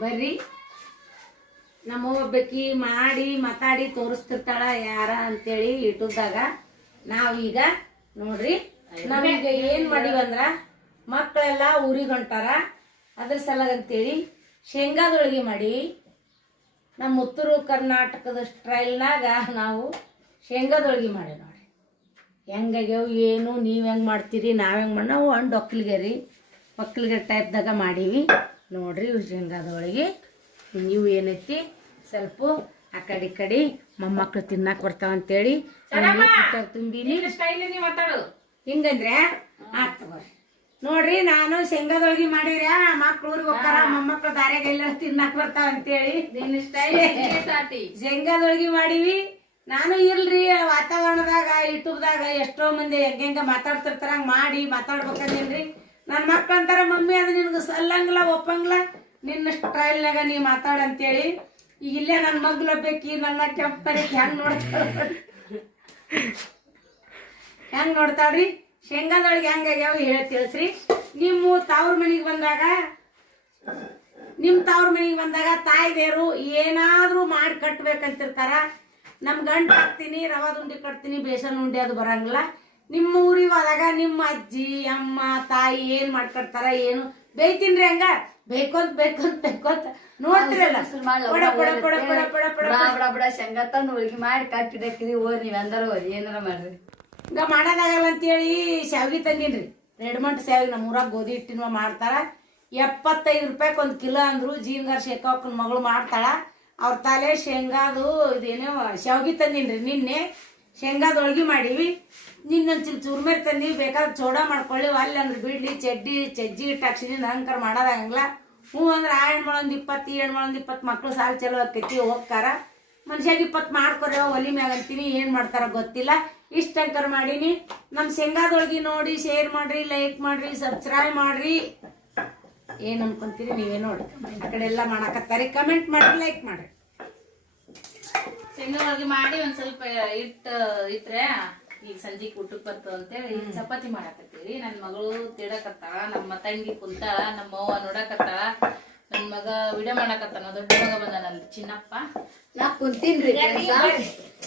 ಬರ್ರಿ ನಮ್ಮ ಒಬ್ಬಕಿ ಮಾಡಿ ಮಾತಾಡಿ ತೋರಿಸ್ತಿರ್ತಾಳ ಯಾರ ಅಂತೇಳಿ ಯೂಟ್ಯೂಬ್ದಾಗ. ನಾವೀಗ ನೋಡ್ರಿ ನಮಗೆ ಏನ್ ಮಾಡಿವಂದ್ರ ಮಕ್ಕಳೆಲ್ಲ ಊರಿಗೆ ಹೊಂಟಾರ, ಅದ್ರ ಸಲಗಂತೇಳಿ ಶೇಂಗಾದೊಳಗೆ ಮಾಡಿ ನಮ್ಮ ಉತ್ತರ ಕರ್ನಾಟಕದ ಸ್ಟೈಲ್ನಾಗ ನಾವು ಶೇಂಗಾದೊಳಗೆ ಮಾಡಿ ನೋಡ್ರಿ ಹೆಂಗಾಗ್ಯಾವ ಏನು ನೀವು ಹೆಂಗೆ ಮಾಡ್ತೀರಿ ನಾವು ಹೆಂಗೆ ಮಾಡಿ ನಾವು ಹಣ್ಣು ಒಕ್ಕಲಿಗೆ ಟೈಪ್ದಾಗ ಮಾಡೀವಿ ನೋಡ್ರಿ. ಇವು ಶೇಂಗಾದೊಳಗೆ ನೀವು ಏನೈತಿ ಸ್ವಲ್ಪ ಆ ಕಡೆ ಮೊಮ್ಮಕ್ಳು ತಿನ್ನಕ್ಕೆ ಬರ್ತಾವಂತೇಳಿ ತುಂಬಿನಿ ಹಿಂಗಂದ್ರೆ ಆತ್ ತಗೋರಿ. ನೋಡ್ರಿ ನಾನು ಶೇಂಗಾದೊಳಗೆ ಮಾಡಿರ ಮಕ್ಳು ಊರಿಗೆ ಹೋಗ್ತಾರ, ಮೊಮ್ಮಕ್ಳು ದಾರ್ಯಾಗ ಎಲ್ಲ ತಿನ್ನಕ್ ಬರ್ತಾವ ಅಂತೇಳಿ ಶೇಂಗಾದೊಳಗೆ ಮಾಡೀವಿ. ನಾನು ಇಲ್ರಿ ವಾತಾವರಣದಾಗ ಯೂಟ್ಯೂಬ್ದಾಗ ಎಷ್ಟೋ ಮಂದಿ ಹೆಂಗ ಮಾತಾಡ್ತಿರ್ತಾರ ಹಂಗ ಮಾಡಿ ಮಾತಾಡ್ಬೇಕಂದೇನ್ರಿ. ನನ್ನ ಮಕ್ಳು ಅಂತಾರ ಮಮ್ಮಿ ಅದು ನಿನ್ಗೆ ಸಲ್ಲಂಗಿಲ್ಲ ಒಪ್ಪಂಗಿಲ್ಲ ನಿನ್ನ ಸ್ಟೈಲ್ನಾಗ ನೀ ಮಾತಾಡಂತೇಳಿ. ಈಗ ಇಲ್ಲೇ ನನ್ನ ಮಗ್ಳು ಬೇಕಿ ನನ್ನ ಕೆಂಪರಿಗೆ ಹೆಂಗ್ ನೋಡ್ತಾಳ್ರಿ ಶೇಂಗಾದೊಳಗೆ ಹೆಂಗಾಗ್ಯಾವ ಹೇಳಿ ತಿಳಿಸ್ರಿ. ನಿಮ್ಮ ತವ್ರ ಮನೆಗೆ ಬಂದಾಗ ತಾಯಿದೇರು ಏನಾದ್ರೂ ಮಾಡಿ ಕಟ್ಬೇಕಂತಿರ್ತಾರ. ನಮ್ ಗಂಟು ಹಾಕ್ತೀನಿ, ರವಾ ಉಂಡಿ ಕಟ್ತೀನಿ, ಬೇಸನ್ ಉಂಡಿ ಅದು ಬರಂಗಿಲ್ಲ. ನಿಮ್ಮ ಊರಿಗೆ ಹೋದಾಗ ನಿಮ್ಮ ಅಜ್ಜಿ ಅಮ್ಮ ತಾಯಿ ಏನ್ ಮಾಡ್ಕೊಡ್ತಾರ ಏನು ಬೇಯ್ತೀನ್ರಿ ಹಂಗ ಬೇಕೋಂತ ನೋಡ್ತಿರಲ್ಲ ಶೇಂಗಾ ತಂದು ಹೋಳಿಗೆ ಮಾಡಿ ಕಟ್ಟಿಡಕ್ರಿ ಓರ್ ನೀವ್ ಅಂದಾರ ಓರಿ ಏನಾರ ಮಾಡ್ರಿ. ಈಗ ಮಾಡೋದಾಗಲ್ಲ ಅಂತೇಳಿ ಶಾವಿಗೆ ತಂದಿನ್ರಿ. ರೆಡ್ಮಂಟ್ ಶಾವಿಗೆ ನಮ್ಮ ಊರಾಗ ಗೋಧಿ ಹಿಟ್ಟಿನ ಮಾಡ್ತಾರ. 75 ರೂಪಾಯಿ 1 ಕಿಲೋ ಅಂದ್ರು. ಜೀನ್ಗಾರ್ ಶೇಖಾಕ್ಕನ ಮಗಳು ಮಾಡ್ತಾಳ. ಅವ್ರ ತಾಲೆ ಶೇಂಗಾದು ಇದೇನೋ ಶಾವಿಗೆ ತಂದಿನ್ರಿ. ನಿನ್ನೆ ಶೇಂಗಾದೊಳಗೆ ಮಾಡೀವಿ. ನಿನ್ನೊಂದು ಚೂರ್ಮೇರಿ ತಂದೀವಿ, ಬೇಕಾದ್ರೆ ಚೋಡ ಮಾಡ್ಕೊಳ್ಳಿ, ಅಲ್ಲಿ ಅಂದ್ರೆ ಬಿಡ್ಲಿ ಚಜ್ಜಿ ಹಿಟ್ಟು ಹಾಕ್ಸಿನಿ. ನಂಕರ್ ಮಾಡೋದಾಗಂಗಿಲ್ಲ. ಹ್ಞೂ ಅಂದ್ರೆ ಆ ಹೆಣ್ಮಳ 20 ಈ ಹೆಣ್ಮಳ 20 ಮಕ್ಳು ಸಾಲು ಚಲೋ ಆಕೈತಿ ಹೋಗ್ತಾರ. ಮನುಷ್ಯಾಗ 20 ಮಾಡ್ಕೊರ ಒಲಿ ಮ್ಯಾಗ ಅಂತೀನಿ, ಏನು ಮಾಡ್ತಾರ ಗೊತ್ತಿಲ್ಲ. ಇಷ್ಟ ಅಂಕರ್ ಮಾಡೀನಿ. ನಮ್ಮ ಶೇಂಗಾದೊಳಗೆ ನೋಡಿ ಶೇರ್ ಮಾಡ್ರಿ, ಲೈಕ್ ಮಾಡ್ರಿ, ಸಬ್ಸ್ಕ್ರೈಬ್ ಮಾಡ್ರಿ. ಏನು ಅನ್ಕೊಂತೀರಿ ನೀವೇ ನೋಡಿ. ಆ ಕಡೆ ಎಲ್ಲ ಮಾಡಾಕತ್ತಾರಿ, ಕಮೆಂಟ್ ಮಾಡ್ರಿ, ಲೈಕ್ ಮಾಡ್ರಿ. ಶೇಂಗಾ ಒಳಗೆ ಮಾಡಿ ಒಂದ್ ಸ್ವಲ್ಪ ಇಟ್ರೆ ಈಗ ಸಂಜೆಗೆ ಊಟಕ್ಕೆ ಬರ್ತದ ಅಂತೇಳಿ ಚಪಾತಿ ಮಾಡಾಕತ್ತೀವಿ. ನನ್ ಮಗಳು ತಿಡಕತ್ತಾಳ, ನಮ್ಮ ತಂಗಿ ಕುಂತಾಳ, ನಮ್ಮ ಅವ್ವ ನೋಡಕತ್ತಾಳ, ನನ್ ಮಗ ವಿಡಿಯೋ ಮಾಡಾಕತ್ತಾನ. ದೊಡ್ಡ ಮಗ ಬಂದಾನಲ್ಲಿ ಚಿನ್ನಪ್ಪ. ನಾ ಕುಂತೀನ್ರಿ.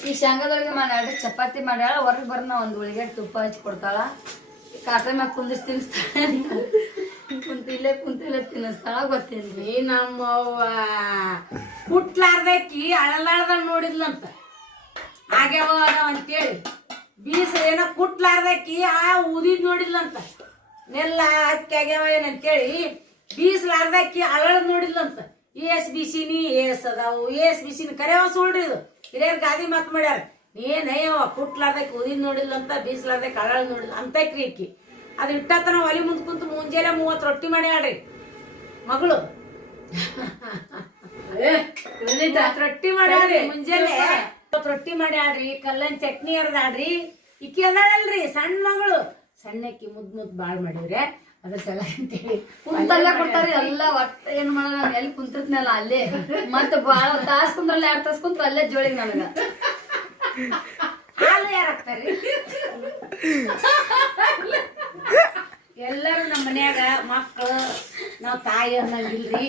ಈ ಶೇಂಗಾದೊಳಗೆ ಮಾಡ್ಯಾಳ, ಚಪಾತಿ ಮಾಡ್ಯಾಳ, ಹೊರಗೆ ಬರ್ನ ಒಂದ್ ಉಳಿಗೆ ತುಪ್ಪ ಹಚ್ಚಿ ಕೊಡ್ತಾಳ. ಕಾಟ ಮ್ಯಾಗ ಕುಂದಿಸ್ ತಿನ್ನಿಸ್ತಾಳ, ಕುಂತಿಲ್ಲ ತಿನ್ನಿಸ್ತಾಳ. ಗೊತ್ತೇನ್ರಿ ನಮ್ಮವ್ವ ಹುಟ್ಲಾರ್ದಕ್ಕಿ ಅಳಲಾರ್ದ ನೋಡಿದ್ಲಂತ ಆಗ್ಯಾವ ಅಂತೇಳಿ. ಬೀಸ ಏನೋ ಕುಟ್ಲಾರ್ದಕ್ಕಿ ಊದಿದ್ ನೋಡಿದ್ಲಂತ. ನೆಲ್ಲ ಅಕ್ಕಿ ಆಗ್ಯಾವ ಏನಂತೇಳಿ ಬೀಸಲಾರ್ದಕ್ಕಿ ಅಳದ್ ನೋಡಿದ್ಲಂತ. ಏಸ್ ಬಿಸಿನಿ ಏಸ್ ಅದಾವು, ಏಸ್ ಬಿಸಿನಿ ಕರೆಯವ ಸುಳ್ರಿ. ಇದು ಹಿರಿಯರ್ ಗಾದಿ ಮಾತು ಮಾಡ್ಯಾರ. ಏನಯ್ಯವ ಕುಟ್ಲಾರ್ದಕ್ಕಿ ಊದಿದ್ ನೋಡಿದ್ಲಂತ, ಬೀಸಲಾರ್ದಕ್ಕಿ ಅಳದ್ ನೋಡಿದ್ಲ ಅಂತಕ್ರಿ ಅಕ್ಕಿ. ಅದು ಇಟ್ಟತನ ಒಲಿ ಮುಂದ್ ಕುಂತು ಮುಂಜಾನೆ 30 ರೊಟ್ಟಿ ಮಾಡ್ಯಾಳ್ರಿ ಮಗಳು. ರೊಟ್ಟಿ ಮಾಡ್ಯಾಳ್ರಿ ಮುಂಜಾನೆ, ರೊಟ್ಟಿ ಮಾಡ್ಯಾಳ್ರಿ. ಕಲ್ಲನ್ ಚಟ್ನಿ ಅರ್ದಾಡ್ರಿ. ಇಕ್ಕಿ ಅದಾಳಲ್ರಿ ಸಣ್ಣ ಮಗಳು, ಸಣ್ಣಕ್ಕಿ ಮುದ್ ಬಾಳ್ ಮಾಡಿವ್ರೆ. ಅದ್ರ ಸಲ ಅಂತೇಳಿ ಕುಂತಲ್ಲೇ ಕೊಡ್ತಾರಿ ಎಲ್ಲ. ಒಟ್ಟ ಏನ್ ಮಾಡೋಣ, ನಾನು ಎಲ್ಲಿ ಕುಂತಿರ್ತೀನಲ್ಲ ಅಲ್ಲೇ. ಮತ್ತೆ ಬಾಳ ತಾಸ್ ಕುಂದ್ರಲ್ಲ 2 ತಾಸ್ ಕುಂತ್ರ ಅಲ್ಲೇ ಜೋಳಿಗೆ ನನಗ. ಹಾಲು ಯಾರಾಕ್ತಾರಿ? ಎಲ್ಲರೂ ನಮ್ಮ ಮನ್ಯಾಗ ಮಕ್ಕಳು ನಾವು ತಾಯಿ ಅನ್ನಂಗಿಲ್ರಿ.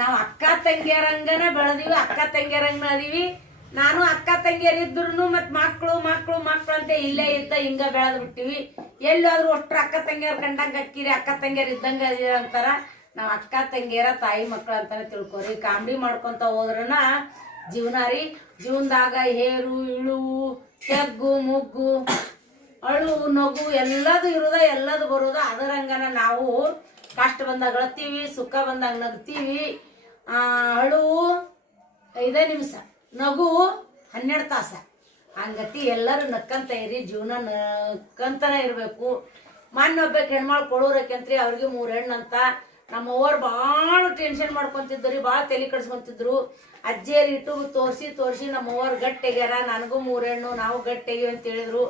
ನಾವು ಅಕ್ಕ ತಂಗಿಯರಂಗನ ಬೆಳೆದಿವಿ, ಅಕ್ಕ ತಂಗಿಯರಂಗನ ಅದೀವಿ. ನಾನು ಅಕ್ಕ ತಂಗಿಯರ್ ಇದ್ರು ಮತ್ ಮಕ್ಳು ಅಂತ ಇಲ್ಲೇ ಇದ್ದ ಹಿಂಗ ಬೆಳೆದ್ ಬಿಟ್ಟಿವಿ. ಎಲ್ಲಾದ್ರೂ ಅಷ್ಟ್ರ ಅಕ್ಕ ತಂಗಿಯರ್ ಕಂಡಂಗ ಅಕ್ಕಿರಿ, ಅಕ್ಕ ತಂಗಿಯರ್ ಇದ್ದಂಗ ಅದೀರ ಅಂತಾರ. ನಾವ್ ಅಕ್ಕ ತಂಗಿಯರ ತಾಯಿ ಮಕ್ಳು ಅಂತಾನೆ ತಿಳ್ಕೊರಿ. ಕಾಮಿಡಿ ಮಾಡ್ಕೊಂತ ಹೋದ್ರನ ಜೀವನ ರೀ. ಜೀವನದಾಗ ಹೇರು ಇಳುವು ತೆಗ್ಗು ಮುಗ್ಗು ಅಳು ನಗು ಎಲ್ಲದು ಇರುದ, ಎಲ್ಲದು ಬರುದ. ಅದರಂಗನ ನಾವು ಕಷ್ಟ ಬಂದಾಗ ಅಳ್ತೀವಿ, ಸುಖ ಬಂದಾಗ ನಗ್ತೀವಿ. ಅಳುವು 5 ನಿಮಿಷ, ನಗು 12 ತಾಸ. ಹಂಗತಿ ಎಲ್ಲರೂ ನಕ್ಕಂತ ಇರಿ. ಜೀವನ ನಕ್ಕಂತನ ಇರ್ಬೇಕು. ಮೊನ್ನೆ ಒಬ್ಬಕ್ಕೆ ಹೆಣ್ಮಾಳು ಕೊಡೋರಕ್ಕಂತ್ರಿ, ಅವ್ರಿಗೆ 3 ಹೆಣ್ಣಂತ. ನಮ್ಮ ಅವ್ವರು ಭಾಳ ಟೆನ್ಷನ್ ಮಾಡ್ಕೊಂತಿದ್ರು, ಭಾಳ ತಲೆ ಕಡ್ಸ್ಕೊಂತಿದ್ರು. ಅಜ್ಜಿಯರ್ ಯೂಟ್ಯೂಬ್ ತೋರಿಸಿ ನಮ್ಮ ಅವ್ವರು ಗಟ್ಟಿಗ್ಯಾರ, ನನಗೂ 3 ಹೆಣ್ಣು, ನಾವು ಗಟ್ಟಿಗೆ ಅಂತ ಹೇಳಿದ್ರು.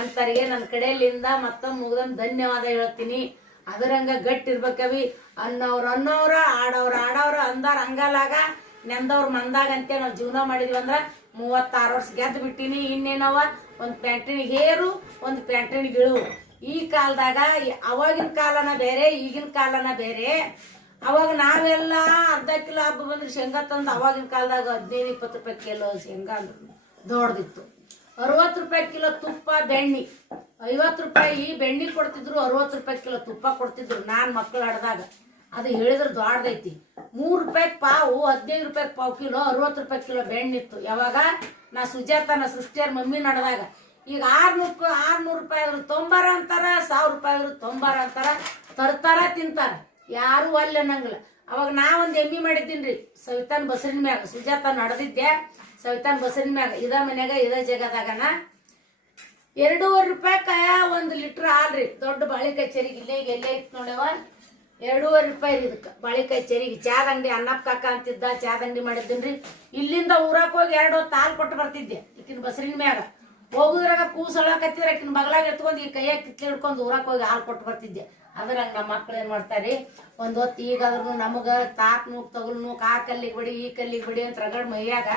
ಅಂತರಿಗೆ ನನ್ನ ಕಡೆಯಲ್ಲಿಂದ ಮತ್ತೊಮ್ಮೆ ಮುಗ್ದಮ್ ಧನ್ಯವಾದ ಹೇಳ್ತೀನಿ. ಅದರಂಗ ಗಟ್ಟಿರ್ಬೇಕವಿ. ಅನ್ನೋರ ಆಡವ್ರ ಅಂದಾರ ಅಂಗಲಾಗ ನೆಂದವ್ರ ಮಂದಾಗ ಅಂತೇಳಿ ನಾವು ಜೀವನ ಮಾಡಿದ್ವಿ ಅಂದ್ರ 36 ವರ್ಷ ಗೆದ್ದು ಬಿಟ್ಟಿನಿ. ಇನ್ನೇನವ ಒಂದು ಪ್ಯಾಂಟಿನಿಗೆ ಹೇರು, ಒಂದು ಪ್ಯಾಂಟಿನಿಗೆ ಇಳು. ಈ ಕಾಲದಾಗ ಅವಾಗಿನ ಕಾಲನ ಬೇರೆ, ಈಗಿನ ಕಾಲನ ಬೇರೆ. ಅವಾಗ ನಾವೆಲ್ಲ ಅರ್ಧ ಕಿಲೋ ಹಬ್ಬ ಬಂದ್ರೆ ಶೇಂಗಾ ತಂದು ಅವಾಗಿನ ಕಾಲದಾಗ 15-20 ರೂಪಾಯಿ ಕಿಲೋ ಶೇಂಗಾ ಅಂದ್ರೆ ದೊಡ್ಡದಿತ್ತು. 60 ರೂಪಾಯಿ ಕಿಲೋ ತುಪ್ಪ, ಬೆಣ್ಣೆ 50 ರೂಪಾಯಿ ಬೆಣ್ಣೆ ಕೊಡ್ತಿದ್ರು, 60 ರೂಪಾಯಿ ಕಿಲೋ ತುಪ್ಪ ಕೊಡ್ತಿದ್ರು. ನಾನು ಮಕ್ಕಳು ಆಡ್ದಾಗ ಅದು ಹೇಳಿದ್ರೆ ದೊಡ್ಡದೈತಿ. 3 ರೂಪಾಯಿ ಪಾವು, 15 ರೂಪಾಯಿ ಪಾವು ಕಿಲೋ, 60 ರೂಪಾಯಿ ಕಿಲೋ ಬೆಣ್ಣೆ ಇತ್ತು. ಯಾವಾಗ ನಾ ಸುಜಾತನ ಸೃಷ್ಟಿಯರ್ ಮಮ್ಮಿ ನಡೆದಾಗ. ಈಗ 600 ರೂಪಾಯಿ ಆದ್ರು ತೊಂಬಾರ ಅಂತಾರ, 1000 ರೂಪಾಯಿ ಆದ್ರು ತೊಂಬಾರ ಅಂತಾರ, ತರ್ತಾರ ತಿಂತಾರ, ಯಾರು ಅಲ್ಲಿ ಅನ್ನಂಗಿಲ್ಲ. ಅವಾಗ ನಾ ಒಂದು ಎಮ್ಮಿ ಮಾಡಿದ್ದೀನಿ ಸವಿತಾನ್ ಬಸರಿನ ಮ್ಯಾಗ. ಸುಜಾತ ನಡೆದಿದ್ದೆ ಸವಿತಾನ್ ಬಸರಿನ ಮ್ಯಾಗ. ಇದ ಮನ್ಯಾಗ ಇದ ಜಗದಾಗನ 2.5 ರೂಪಾಯಿಕ 1 ಲೀಟ್ರ್ ಹಾಲ್ರಿ. ದೊಡ್ಡ ಬಾಳಿಕಾಯಿ ಚೆರಿಗೆ ಇಲ್ಲೇ ಈಗ ಎಲ್ಲೇ ಇತ್ತು ನೋಡವ. 2.5 ರೂಪಾಯಿ ಇದಕ್ಕೆ ಬಾಳಿಕಾಯಿ ಚೆರಿಗೆ. ಚಾದ ಅಂಗಡಿ ಅನ್ನಪ್ಪ ಕಾಕ ಅಂತಿದ್ದ, ಚಾದ ಅಂಗಡಿ ಮಾಡಿದ್ದೀನಿ. ಇಲ್ಲಿಂದ ಊರಾಕ್ ಹೋಗಿ 2 ಹೊತ್ತು ಹಾಲು ಕೊಟ್ಟು ಬರ್ತಿದ್ದೆ ಈಕಿನ ಬಸರಿನ ಮ್ಯಾಗ. ಹೋಗುದ್ರಾಗ ಕೂಸೊಳಕತ್ತಿರ ಆಕಿನ ಬಗಲಾಗ ಎತ್ಕೊಂಡು ಈ ಕೈಯಾಗ ಕಿತ್ಲೆ ಹಿಡ್ಕೊಂಡು ಊರಾಕ್ ಹೋಗಿ ಹಾಲು ಕೊಟ್ಟು ಬರ್ತಿದ್ದೆ. ಅದ್ರಂಗ ನಮ್ಮ ಮಕ್ಳು ಏನ್ ಮಾಡ್ತಾರಿ, ಒಂದ್ ಹೊತ್ತು ಈಗಾದ್ರೂ ನಮಗ ತಾಪ್ ನೂಕ್ ತಗುಲ್ ನೂಕ್, ಆ ಕಲ್ಲಿಗೆ ಬಡಿ ಈ ಕಲ್ಲಿಗೆ ಬಡಿ ಅಂತ ರಗಡ್ ಮೈಯಾಗ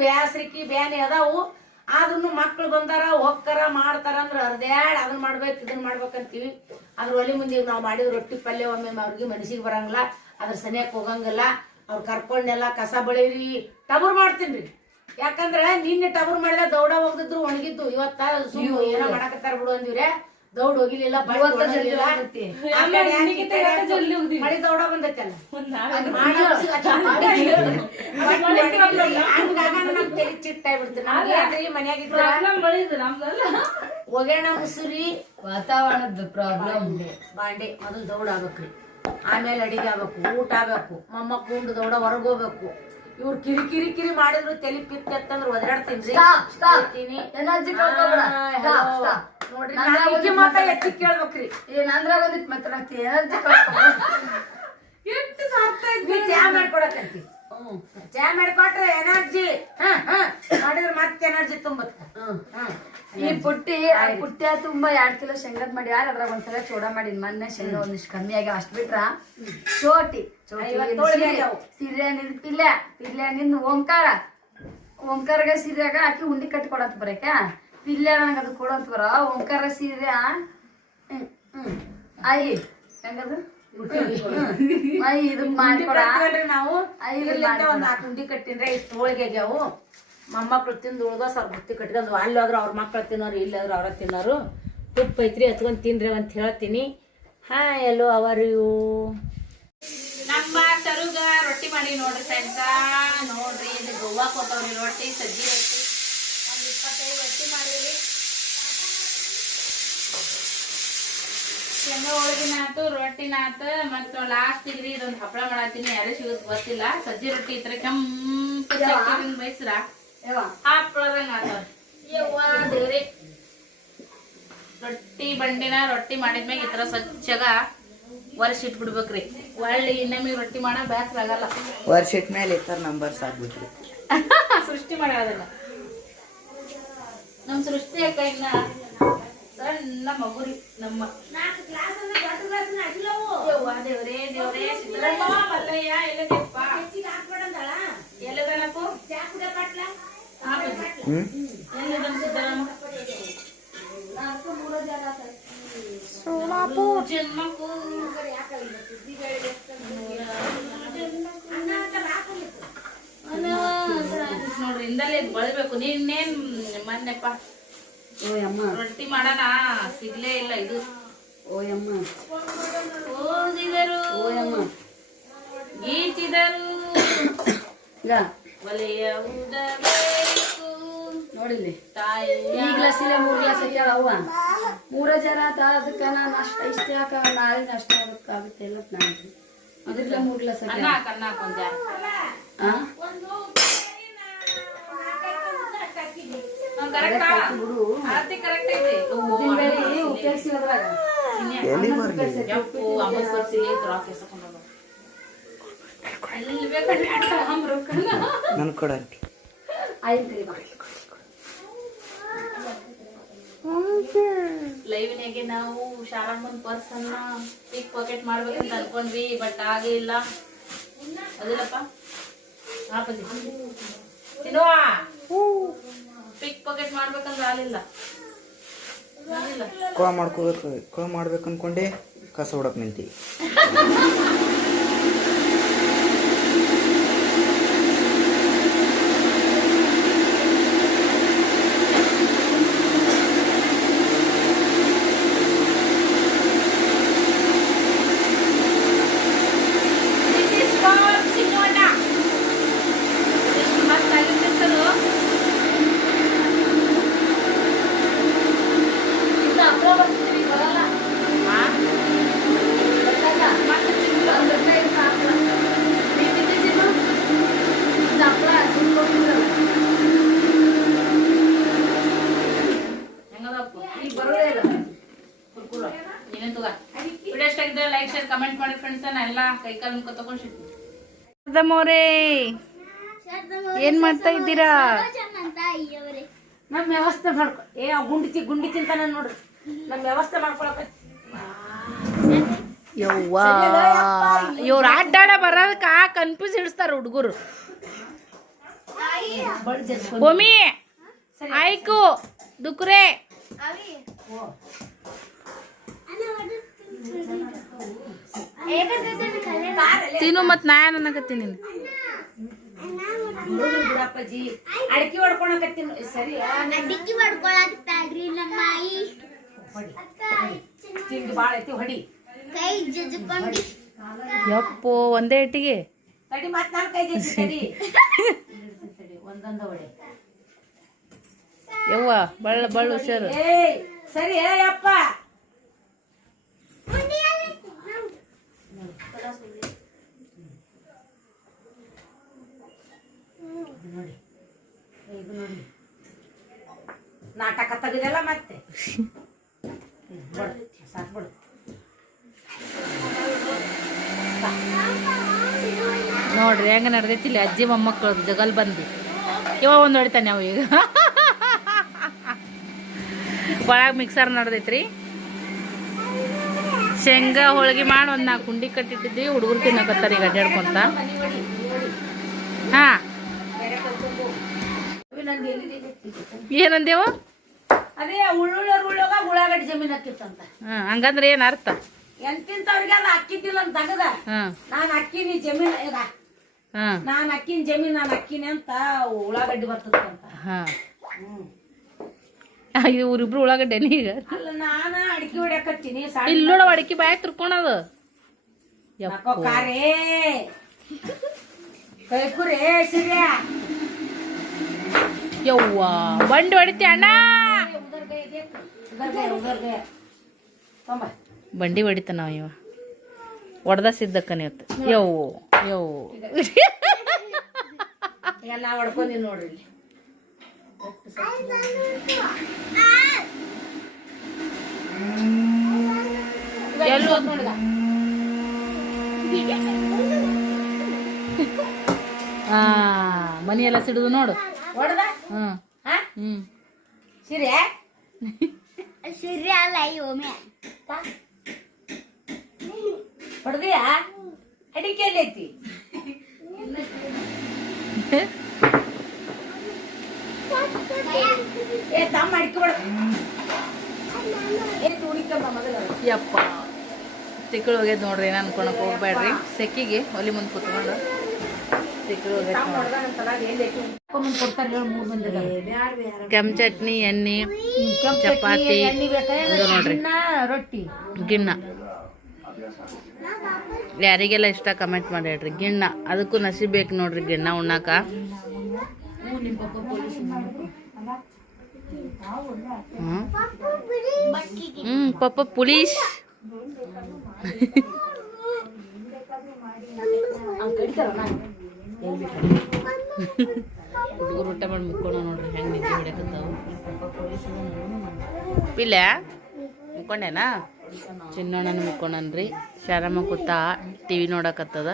ಬ್ಯಾಸ್ರಿಕಿ ಬ್ಯಾನಿ ಅದಾವು. ಆದ್ರೂ ಮಕ್ಳು ಬಂದಾರ ಹೋಗ್ತಾರ ಮಾಡ್ತಾರ ಅಂದ್ರೆ ಅರ್ದ್ಯಾಡ್ ಅದನ್ನ ಮಾಡ್ಬೇಕು ಇದನ್ನ ಮಾಡ್ಬೇಕಂತೀವಿ. ಅದ್ರ ಒಲಿ ಮುಂದೆ ನಾವು ಮಾಡಿದ ರೊಟ್ಟಿ ಪಲ್ಯ ಒಮ್ಮೆ ಅವ್ರಿಗೆ ಮನಸ್ಸಿಗೆ ಬರಂಗಿಲ್ಲ, ಅದ್ರ ಸನಿಯಕ್ಕೆ ಹೋಗಂಗಿಲ್ಲ. ಅವ್ರು ಕರ್ಕೊಂಡೆಲ್ಲ ಕಸ ಬಳಿರಿ ಟಬರ್ ಮಾಡ್ತೀನಿ. ಯಾಕಂದ್ರ ನಿನ್ನೆ ಟಬರ್ ಮಾಡಿದ ದೌಡ ಹೋಗ್ದಿದ್ರು ಒಣಗಿದ್ದು. ಇವತ್ತ ಸುಮ್ಮನೆ ಏನೋ ಮಾಡಕತ್ತಾರ ಬಿಡು ಅಂದಿವ್ರೆ, ದೌಡ್ ಹೋಗಿಲಿಲ್ಲ, ಮಳಿ ದೌಡ ಬಂದೈತಲ್ಲ. ಒಗ್ಯಾಣ ಮುಸುರಿ ವಾತಾವರಣದ ಪ್ರಾಬ್ಲಮ್. ಬಾಂಡೆ ಮೊದಲು ದೌಡ್ ಆಗ್ಬೇಕ್ರಿ, ಆಮೇಲೆ ಅಡಿಗೆ ಆಗ್ಬೇಕು, ಊಟ ಆಗ್ಬೇಕು, ಮೊಮ್ಮಕ್ ಉಂಡು ದೌಡ ಹೊರಗೋಗ್ಬೇಕು. ಇವ್ರು ಕಿರಿ ಮಾಡಿದ್ರು ತಲೆ ಪಿತ್ತಂದ್ರೆ ಒದರಾಡ್ತೀನಿ. ನೋಡ್ರಿ ಮಾತ ಎತ್ತಿ ಕೇಳ್ಬೇಕ್ರಿ. ಚಾ ಮಾಡ್ಕೊಡಕಂತಿ, ಚಾ ಮಾಡ್ಕೊಟ್ರೆ ಎನರ್ಜಿ ಮಾಡಿದ್ರೆ ಮತ್ತೆ ಎನರ್ಜಿ ತುಂಬತ್ತ. ಈ ಪುಟ್ಟಿ ತುಂಬಾ 2 ಕಿಲೋ ಶೇಂಗಾದ್ ಮಾಡಿ ಅದ್ರಾಗ ಒಂದ್ಸಲ ಚೂಡ ಮಾಡಿದ್. ಮೊನ್ನೆ ಶೇಂಗಾ ಒಂದಿಷ್ಟು ಕಮ್ಮಿ ಆಗಿ ಅಷ್ಟ್ ಬಿಟ್ರ ಚೋಟಿ ಸಿರಿಯಾನಿದ್ ಪಿಲ್ಯಾನಿಂದ ಓಂಕಾರಗ ಸೀರೆಯಾಗ ಹಾಕಿ ಉಂಡಿ ಕಟ್ಟಿ ಕೊಡಂತ ಬರಕ. ಪಿಲ್ಯ ನನಗ ಅದು ಕೊಡಂತ ಬರ. ಓಂಕಾರ ಸೀರೆ ಆಯಿ ಹೆಂಗದು ಇದು ಮಾಡಿಕೊಡ. ನಾವು ಒಂದ್ 4 ಉಂಡಿ ಕಟ್ಟಿನ್ರೆ ಇಷ್ಟು ಹೋಳಿಗೆ ಆಗ್ಯಾವು. ಮೊಮ್ಮಕ್ಳು ತಿಂದು ಉಳ್ದ ಸ್ವಲ್ಪ ಬುತ್ತಿ ಕಟ್ಕೊಂಡು ಅಲ್ಲಿ ಹೋದ್ರು ಅವ್ರ ಮಕ್ಳು ತಿನ್ನೋರು, ಇಲ್ಲಾದ್ರು ಅವ್ರ ತಿನ್ನೋರು. ತುಪ್ಪ ಐತ್ರಿ ಹಚ್ಕೊಂಡ್ ತಿನ್ರಿ ಅಂತ ಹೇಳ್ತೀನಿ. ಹಾ ಎಲ್ಲೋ ಅವರು ನಮ್ಮ ತರುಗ ರೊಟ್ಟಿ ಮಾಡಿ ನೋಡ್ರಿ ಫ್ರೆಂಡ್ಸ. ನೋಡ್ರಿ ಇದು ಗೋವಾ ಕೊತ್ತವ್ರಿ ರೊಟ್ಟಿ, ಸಜ್ಜಿ ರೊಟ್ಟಿ ಒಂದು 25 ರೊಟ್ಟಿ ಮಾಡಿರಿ. ಶೇಂಗಾ ಹೋಳಿಗೆನಾತು, ರೊಟ್ಟಿನಾತು, ಮತ್ತು ಲಾಸ್ಟಿಗ್ರಿ ಇದೊಂದು ಹಪ್ಪಳ ಮಾಡತ್ತೀನಿ. ಯಾರು ಸಿಗೋದು ಗೊತ್ತಿಲ್ಲ. ಸಜ್ಜಿ ರೊಟ್ಟಿ ಇತ್ರ ಕೆಂಪು ಚಕ್ಕಿನ ಬಯಸ್ರ ಹಪ್ಪಳದಂಗ ಆತವ್ರಿ. ಯವ್ವ ದೇವ್ರಿ, ರೊಟ್ಟಿ ಬಂಡಿನ ರೊಟ್ಟಿ ಮಾಡಿದ್ಮ್ಯಾಗ ಈ ತರ ಸ್ವಚ್ಛಗ ಒರೆಸಿಟ್ಬಿಡ್ಬೇಕ್ರಿ. ಒಳ್ಳೆ ಇನ್ನೊಮ್ಮೆ ರೊಟ್ಟಿ ಮಾಡ ಬ್ಯಾಸ್ರ ಆಗಲ್ಲ. ವರ್ಷಿಟ್ ಮೇಲೆ ಇತರ ನಂಬರ್ಸ್ ಆಗ್ಬಿಟ್ರಿ. ಸೃಷ್ಟಿ ಮಾಡೋದನ್ನ ನಮ್ ಸೃಷ್ಟಿ ಅಕ್ಕ ಇನ್ನ ಸಣ್ಣ ಮಗುರಿ. ನಮ್ಮ ದೇವ್ರೇ ಸಿದ್ದರಾಮ ಮಲ್ಲಯ್ಯ ಎಲ್ಲದಪ್ಪ ಎಲ್ಲದನಪ್ಪು ಎಲ್ಲದನ ಸಿದ್ದರಾಮ ಜನ್ಮಕ್ಕೂ ನೋಡ್ರಿ ಇಂದಲೇ ಬಳಬೇಕು. ನೀನೇನ್ ಮೊನ್ನೆಪ್ಪ ರೊಟ್ಟಿ ಮಾಡೋಣ ಸಿಗ್ಲೇ ಇಲ್ಲ. ಇದು ಓದಿದರು ಗೀಚಿದರು ಒಲೆಯ ಊದಬೇಕು ನೋಡಿಲ್ಲಿ ತಾಯಿ. ಈ ಗ್ಲಾಸ್ ಇಲ್ಲ 3 ಗ್ಲಾಸ್ ಹಾಕ್ಯಾಳ ಅವ್ವ. 3 ಜನ ಆತ. ಅದಕ್ಕ ನಾನು ಅಷ್ಟ ಇಷ್ಟ ಯಾಕ ನಾಳೆ ಅಷ್ಟ ಆಗುತ್ತೆ ಎಲ್ಲ ನಾನು ಅದಕ್ಕೆ 3 ಗ್ಲಾಸ್ ಅನ್ನ ಕನ್ನ ಹಾಕೊಂಡ ಆರತಿ ಕರೆಕ್ಟ್ ಐತಿ. ಉಪಯೋಗಿಸಿ ಅದ್ರಾಗ ನನ್ ಕೊಡ ಲೈವ್ನಾಗೆ ನಾವು ಶಾರಮ್ಮನ್ ಪರ್ಸ್ ಅನ್ನ ಪಿಕ್ ಪಾಕೆಟ್ ಮಾಡ್ಬೇಕಂತ ಅನ್ಕೊಂಡ್ವಿ, ಬಟ್ ಆಗಿಲ್ಲ. ಅದಿಲ್ಲಪ್ಪ ಪಿಕ್ ಪಾಕೆಟ್ ಮಾಡ್ಬೇಕಂದ್ರೆ ಆಗಲಿಲ್ಲ. ಕೊಳ ಮಾಡ್ಬೇಕು ಅನ್ಕೊಂಡೆ, ಕಸ ಹೊಡಕ್ ನಿಂತಿ. ಕೈ ಕಾಲು ಮುಖ ತಗೊಂಡ್ ಸಿಟ್ಟು ಶಾರದಮ್ಮವ್ರೇ ಏನ್ ಮಾಡ್ತಾ ಇದ್ದೀರಾ? ನಮ್ ವ್ಯವಸ್ಥೆ ಮಾಡ್ಕೊ ಆ ಗುಂಡಿ ತಿಂತಾನ ನೋಡ್ರಿ ನಮ್ ವ್ಯವಸ್ಥೆ ಮಾಡ್ಕೊಳಕ ಯವ್ವಾ ಇವ್ರು ಆಟಾಡ ಬರೋದಕ್ಕ ಕನ್ಫ್ಯೂಸ್ ಹಿಡಿಸ್ತಾರ ಹುಡುಗರು. ಒಮ್ಮಿ ಆಯ್ಕು ದುಕ್ರೆ ತಿನ್ನು ಮತ್ ನಾ ಅನ್ನಕತ್ತೀನಿ. ಅಪ್ಪಾಜಿ ಅಡಿಕೆ ಹೊಡ್ಕೊಳಕತ್ತೀನಿ ಸರಿ ಅಡಿಕೆ ಹೊಡ್ಕೊಳಕತ್ತಾಳ್ರಿ ನಮ್ಮ ಆಯಿ. ತಿಂಡಿ ಬಾಳ ಐತಿ ಹೊಡಿ ಕೈ ಜಜ್ಕೊಂಡಿ ಯಪ್ಪೋ ಒಂದೇ ಇಟ್ಟಿಗೆ ತಡಿ ಮತ್ ನಾಲ್ಕು ಕೈ ಜಜ್ಜಿ ತಡಿ ಒಂದೊಂದ ಹೊಡೆ ಯವ್ವ ಬಳ್ಳ ಬಳ್ಳ ಹುಷಾರು. ಏಯ್ ಸರಿ ಅಪ್ಪ ನೋಡಿ ಇದು ನೋಡಿ ನಾಟಕ ತೆಗೆದಲ್ಲ ಮತ್ತೆ ಸಾಕು ಬಿಡು ನೋಡ್ರಿ ಹೆಂಗ ನಡ್ದೈತಿಲ್ಲ ಅಜ್ಜಿ ಮೊಮ್ಮಕ್ಕಳದು ಜಗಲ್ ಬಂದು ಇವ ಒಂದು ಹೊಡಿತಾನೆ ಅವ ಈಗ ಒಳಗೆ ಮಿಕ್ಸರ್ ನಡ್ದೈತ್ರಿ. ಶೇಂಗಾ ಹೋಳಿಗೆ ಮಾಡಿ ಒಂದು 4 ಕುಂಡಿ ಕಟ್ಟಿಟ್ಟಿದ್ವಿ. ಹುಡುಗರು ತಿನ್ನಕತ್ತಾರ ಈಗ ಅಡ್ಡಾಡ್ಕೊಂತ. ಹಾ ಏನಂದೇವ? ಅದೇ ಉಳ್ಳೋಗ ಉಳ್ಳಾಗಡ್ಡಿ ಜಮೀನ್ ಹಾಕಿತ್ತಂತ. ಹಂಗಂದ್ರೆ ಏನ್ ಅರ್ಥ? ಎಂತಿಂತವ್ರಿಗೆ ಅದು ಅಕ್ಕಿದ್ದಿಲ್ಲ ಅಂತ ತಗದ ನಾನ್ ಅಕ್ಕಿನಿ ಜಮೀನ್ ನಾನ್ ಅಕ್ಕಿನ ಜಮೀನ್ ನಾನ್ ಅಕ್ಕಿನಿ ಅಂತ ಉಳ್ಳಾಗಡ್ಡಿ ಬರ್ತದಂತ. ಇವ್ರಿಬ್ರು ಉಳ್ಳಾಗಡ್ಡೆ ಈಗ ಅಲ್ಲ ನಾನ ಅಡಿಕೆ ಹೊಡ್ಯಾಕತ್ತೀನಿ ಇಲ್ಲಿ ನೋಡ ಅಡಿಕೆ ಬಾಯ್ ತುರ್ಕೊಳದು ಕಾರೇ ಕೈಕುರೇ ಸಿರಿಯ ಯವ್ವ ಬಂಡಿ ಹೊಡಿತಿ ಅಣ್ಣ. ಬಂಡಿ ಹೊಡಿತಾನ ಇವ ಹೊಡೆದ ಸಿದ್ದಕ್ಕನ ಇವತ್ತು. ಯವ್ವ ಎಲ್ಲ ಹೊಡ್ಕೊಂಡಿ ನೋಡ್ರಿ ಎಲ್ಲೂ ಮನಿ ಎಲ್ಲ ಸಿಡುದು ನೋಡು. ಹೊಡ್ದ ಹ್ಮ್ ಸಿರಿಯ ಸೂರ್ಯ ಅಲ್ಲ ಒಮ್ಮೆ ಹೊಡ್ದಿಯಾ ಅಡಿಕೆ ಎಲ್ಲಿ ಐತಿ ತಮ್ಮ ಅಡಿಕೆ ಹೊಡ ಯಪ್ಪ ತಿಕ್ಕಳು ಹೋಗ್ಯದ ನೋಡ್ರಿ. ಏನು ಅನ್ಕೊಳಕ್ ಹೋಗ್ಬೇಡ್ರಿ. ಸೆಕ್ಕಿಗೆ ಒಲಿ ಮುಂದೆ ಕುತ್ಕೊಂಡು ತಿಕ್ಕಳು ಕೆಂಪು ಚಟ್ನಿ ಎಣ್ಣೆ ಚಪಾತಿ ಇದು ನೋಡ್ರಿ ರೊಟ್ಟಿ ಗಿಣ್ಣ. ಯಾರಿಗೆಲ್ಲ ಇಷ್ಟ ಕಮೆಂಟ್ ಮಾಡಿ ಹೇಳ್ರಿ. ಗಿಣ್ಣ ಅದಕ್ಕೂ ನಸೀಬ್ ಬೇಕು ನೋಡ್ರಿ ಗಿಣ್ಣ ಉಣ್ಣಾಕ. ಪಪ್ಪ ಪೊಲೀಸ್ ಹುಡುಗರು ಊಟ ಮಾಡಿ ಮುಕ್ಕೋಣ ನೋಡ್ರಿ ಹೆಂಗ್ ನಿದ್ದೆ ಹೊಡ್ಯಾಕತ್ತಾವ. ಪಿಲ್ಲ ಮುಕ್ಕೊಂಡೇನಾ? ಚಿನ್ನಣ್ಣನ ಮುಕ್ಕೊಂಡನ್ರಿ. ಶಾರಮ್ಮ ಕೂತ ಟಿವಿ ನೋಡಕತ್ತದ,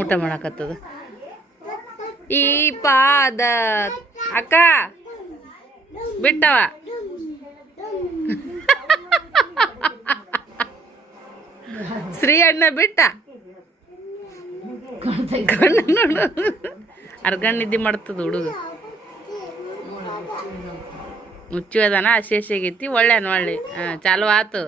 ಊಟ ಮಾಡಕತ್ತದ. ಈ ಪಾದ ಅಕ್ಕ ಬಿಟ್ಟವ ಶ್ರೀ ಅಣ್ಣ ಬಿಟ್ಟ ನೋಡು ಅರ್ಗಣ್ ನಿದ್ದೆ ಮಾಡ್ತದ ಹುಡುಗ. ಮುಚ್ಚು ಅದಾನ ಹಸಿ ಆಗೈತಿ. ಒಳ್ಳೆನ ಒಳ್ಳೆ ಚಾಲು ಆತು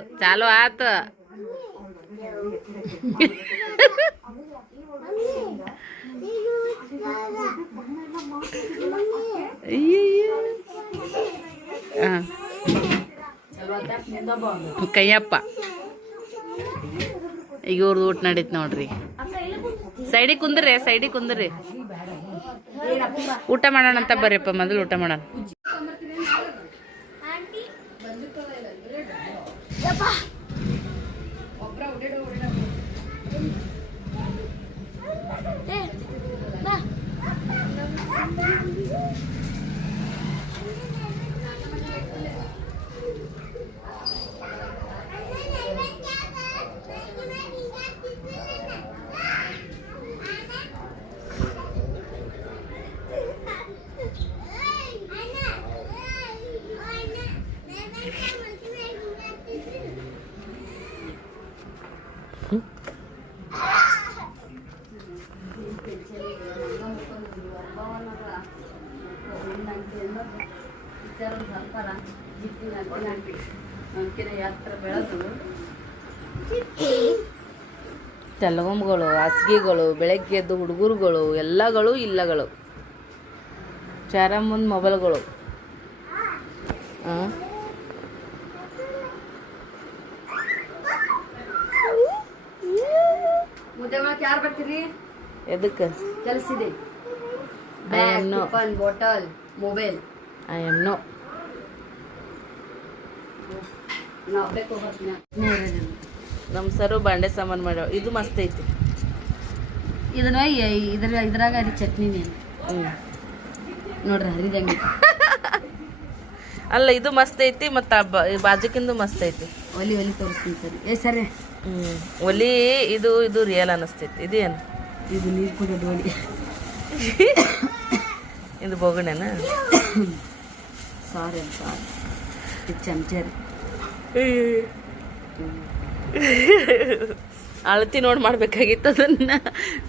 ಕೈಯಪ್ಪ ಈಗ ಇವ್ರದ್ದು ಊಟ ನಡೀತ್ ನೋಡ್ರಿ. ಸೈಡಿಗೆ ಕುಂದ್ರಿ ಊಟ ಮಾಡೋಣ ಅಂತ ಬರ್ರಿಪ್ಪ. ಮೊದಲು ಊಟ ಮಾಡೋಣ. ನನ್ಕಿನ ಎತ್ತರ ಬೆಳೆದು ತೆಲಗೊಂಬಗಳು ಹಾಸಿಗೆಗಳು ಬೆಳಗ್ಗೆ ಎದ್ದು ಹುಡುಗರುಗಳು ಎಲ್ಲಗಳು ಇಲ್ಲಗಳು ಚಾರ ಮುಂದೆ ಮೊಬೈಲ್ಗಳು ಮುದ್ದೆ ಮಾಡಕ್ಕೆ ಯಾರು ಬರ್ತೀರಿ? ಎದಕ್ಕೆ ಕೆಲಸ ಇದೆ. I am no. Tiffin bottle mobile I am no. ನಾ ಬೇಕು ಬರ್ತೀನಿ. ನಮ್ಮ ಸರು ಬಾಂಡೆ ಸಾಮಾನು ಮಾಡ್ಯಾವ. ಇದು ಮಸ್ತ್ ಐತಿ. ಇದನ್ನ ಇದ್ರಾಗ ಅದು ಚಟ್ನಿ ನೋಡ್ರಿ ಹರಿದಂಗೆ. ಅಲ್ಲ ಇದು ಮಸ್ತ್ ಐತಿ ಮತ್ತು ಬಾಜುಕಿಂದು ಮಸ್ತ್ ಐತಿ. ಒಲಿ ತೋರಿಸ್ತೀನಿ ಸರಿ. ಸರಿ ಒಲಿ ಇದು ರಿಯಲ್ ಅನ್ನಿಸ್ತೈತಿ. ಇದೇನು ಇದು ನೀರು ಕುಡಿಯೋದು ಒಲಿ. ಇದು ಬೋಗಣೆನ? ಸಾರಿ ಇದು ಚಮಚ ರೀ. ಅಳತಿ ನೋಡಿ ಮಾಡ್ಬೇಕಾಗಿತ್ತು ಅದನ್ನ.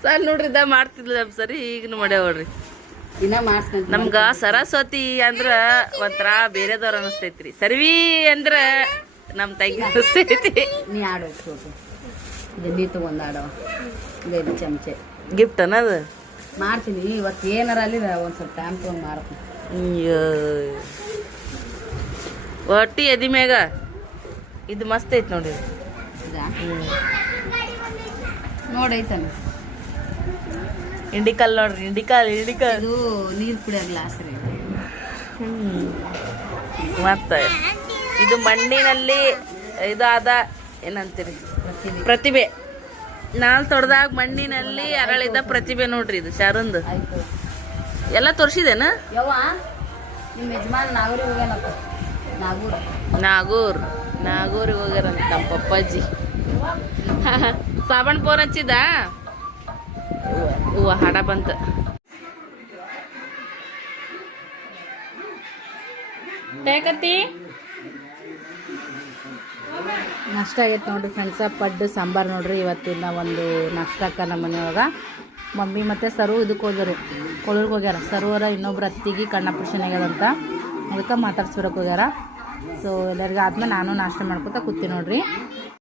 ಸರ್ ನೋಡ್ರಿ ಇದ ಮಾಡ್ತಿದ್ಲ ಸರಿ. ಈಗನು ಮಾಡ್ಯಾವ ನೋಡ್ರಿ. ಇನ್ನ ಮಾಡ್ತೀನಿ. ನಮ್ಗ ಸರಸ್ವತಿ ಅಂದ್ರ ಒಂಥರ ಬೇರೆದವ್ರ ಅನಿಸ್ತೈತ್ರಿ. ಸರ್ವಿ ಅಂದ್ರ ನಮ್ಮ ತಂಗಿ ಅನಿಸ್ತೈತಿ. ನೀ ಆಡೋದು ಇದು ನೀ ತಗೊಂಡು ಆಡವ. ಇದು ಚಮಚೆ ಗಿಫ್ಟ್ ಅನ್ನೋದು ಮಾಡ್ತೀನಿ. ಇವತ್ತು ಏನಾರ ಅಲ್ಲಿ ಒಂದು ಸ್ವಲ್ಪ ಟೈಮ್ ತೊಗೊಂಡು ಮಾಡ್ತೀನಿ. ಒಟ್ಟಿ ಎದಿ ಮ್ಯಾಗ ಇದು ಮಸ್ತ್ ಐತಿ ನೋಡಿ. ನೋಡೈತಾನ ಇಂಡಿಕಲ್ ನೋಡ್ರಿ. ಇಂಡಿಕಲ್ ಇದು ನೀರು ಕುಡಿಯೋ ಗ್ಲಾಸ್ ರೀ. ಮತ್ತೆ ಇದು ಮಣ್ಣಿನಲ್ಲಿ ಇದಾದ ಏನಂತೀರಿ ಪ್ರತಿಭೆ. ನಾಲ್ ತೊಡ್ದಾಗ ಮಣ್ಣಿನಲ್ಲಿ ಅರಳಿದ ಪ್ರತಿಭೆ ನೋಡ್ರಿ. ಇದು ಶಾರಂದು ಆಯ್ತು ಎಲ್ಲ ತೋರಿಸಿದೇನ? ಯವ್ವ ನಿಮ್ಮ ಯಜಮಾನ ನಾಗೂರಿಗೆ ಹೋಗ್ಯಾನಪ್ಪ. ನಾಗೂರಿಗೆ ಹೋಗ್ಯಾರಂತ ನಮ್ಮ ಪಪ್ಪಾಜಿ. ಸಾಬಣ್ಣ ಫೋನ್ ಹಚ್ಚಿದ. ಹೂವ ಹಾಡ ಬಂತ. ಟೇಕತ್ತಿ ನಾಷ್ಟ ಆಗೈತೆ ನೋಡ್ರಿ ಫ್ರೆಂಡ್ಸ. ಪಡ್ಡು ಸಾಂಬಾರು ನೋಡ್ರಿ. ಇವತ್ತಿನ ಒಂದು ನಾಷ್ಟಕ್ಕೆ ನಮ್ಮ ಮನೆಯೊಳಗೆ ಮಮ್ಮಿ ಮತ್ತು ಸರು ಇದಕ್ಕೆ ಹೋಗ್ಯಾರ, ಕೊಳೂರಿಗೆ ಹೋಗ್ಯಾರ. ಸರುವರ ಇನ್ನೊಬ್ರು ಅತ್ತಿಗೆ ಕಣ್ಣು ಆಪ್ರೇಷನ್ ಆಗ್ಯದಂತ, ಅದಕ್ಕೆ ಮಾತಾಡ್ಸ್ಬರಕ್ಕೆ ಹೋಗ್ಯಾರ. ಸೊ ಎಲ್ಲರಿಗೂ ಆದ್ಮೇಲೆ ನಾನು ನಾಷ್ಟ ಮಾಡ್ಕೊತ ಕೂತೀನಿ ನೋಡ್ರಿ.